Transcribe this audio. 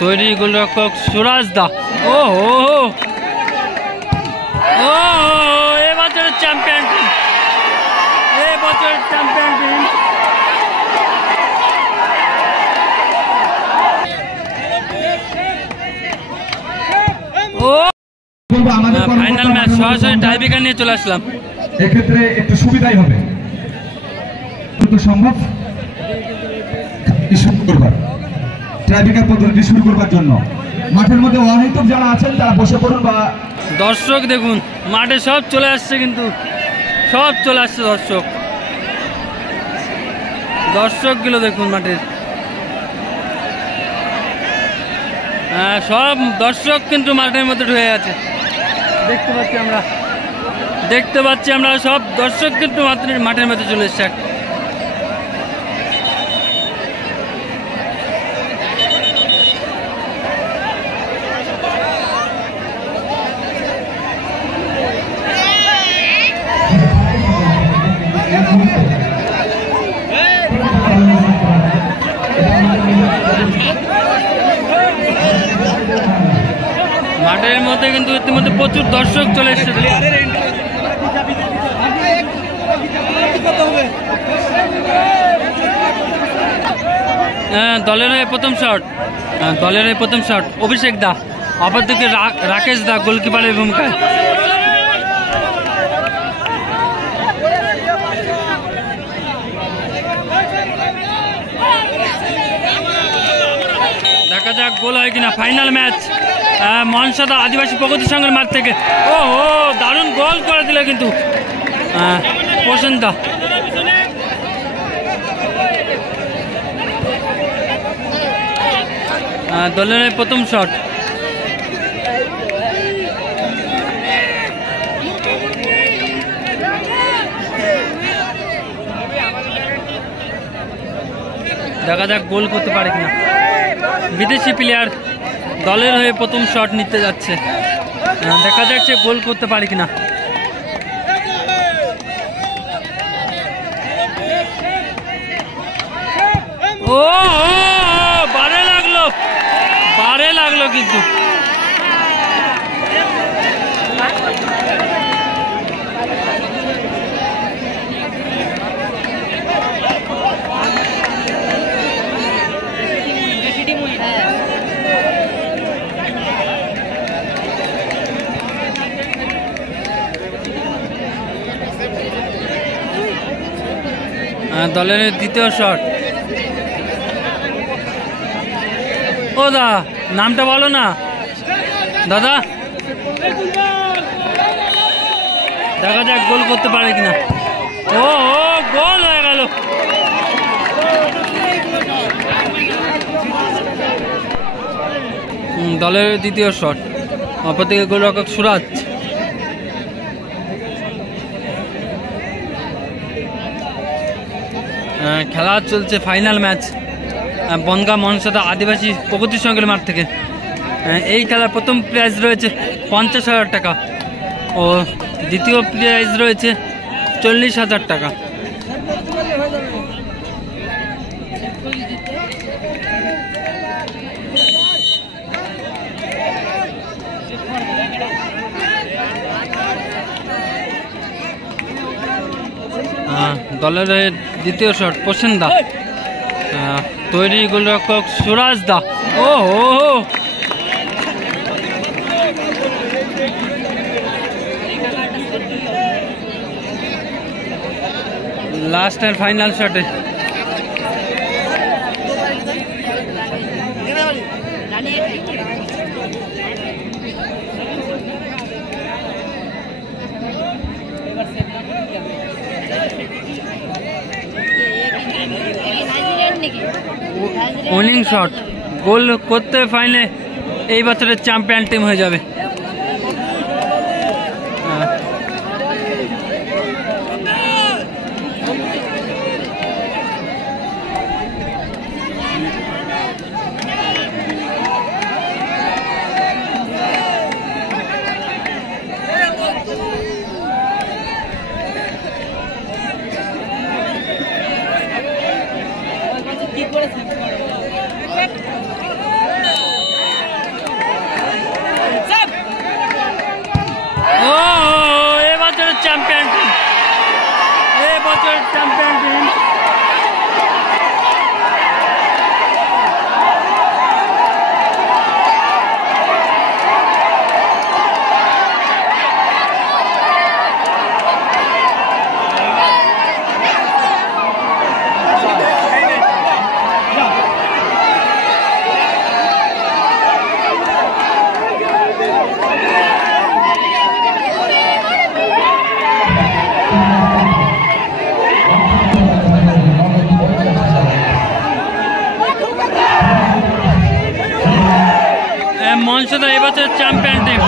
তৈরি গোলরক্ষক সুরাজ দা। ও এবছরের চ্যাম্পিয়ন টিম, এবছরের চ্যাম্পিয়ন টিম। ফাইনাল ম্যাচ সরাসরি টাইব্রেকার নিয়ে চলে আসলাম। এক্ষেত্রে একটু সুবিধাই হবে, সম্ভব টাইব্রেকার পদ্ধতি শুরু করবার জন্য মাঠের মধ্যে অহেতুক যারা আছেন তারা বসে পড়ুন। বা দর্শক দেখুন মাঠে সব চলে আসছে, কিন্তু সব চলে আসছে দর্শকগুলো দেখুন মাঠের। সব দর্শক কিন্তু মাঠের মধ্যে ঢুকে আছে, দেখতে পাচ্ছি আমরা সব দর্শক কিন্তু মাঠের মধ্যে চলে এসছে। মাঠের মধ্যে কিন্তু ইতিমধ্যে প্রচুর দর্শক চলে এসছে। দলের হয়ে প্রথম শট অভিষেক দা, অপরদিকে রাকেশ দা গোলকিপারের ভূমিকায়। দেখা যাক গোল হয় কিনা। ফাইনাল ম্যাচ মনসাদা আদিবাসী প্রগতি সংঘের মাঠ থেকে। দারুণ গোল করে দিল কিন্তু প্রসেন দা। দলের প্রথম শট। দেখা যাক গোল করতে পারে কিনা। বিদেশি প্লেয়ার দলের হয়ে প্রথম শট নিতে যাচ্ছে, দেখা যাচ্ছে গোল করতে পারে কিনা। বারে লাগলো কিন্তু দলের দ্বিতীয় শট। ও দা নামটা বলো না দাদা, দেখা যাক গোল করতে পারে কিনা। গোল হয়ে গেল। দলের দ্বিতীয় শট, অপরদিকে গোলরক্ষক সুরাজ। খেলা চলছে ফাইনাল ম্যাচ বনগাঁ মনসাদা আদিবাসী প্রগতি সংঘের মাঠ থেকে। এই খেলার প্রথম প্রাইজ রয়েছে 50,000 টাকা ও দ্বিতীয় প্রাইজ রয়েছে 40,000 টাকা। দলের দ্বিতীয় শট প্রসেন দা, তৈরি গোলরক্ষক সুরাজ দা। লাস্ট এর ফাইনাল শটে উইনিং শট, গোল করতে পারলে এই বছরের চ্যাম্পিয়ন টিম হয়ে যাবে। Champion team. মঞ্চদা এবছর চ্যাম্পিয়ন টিম।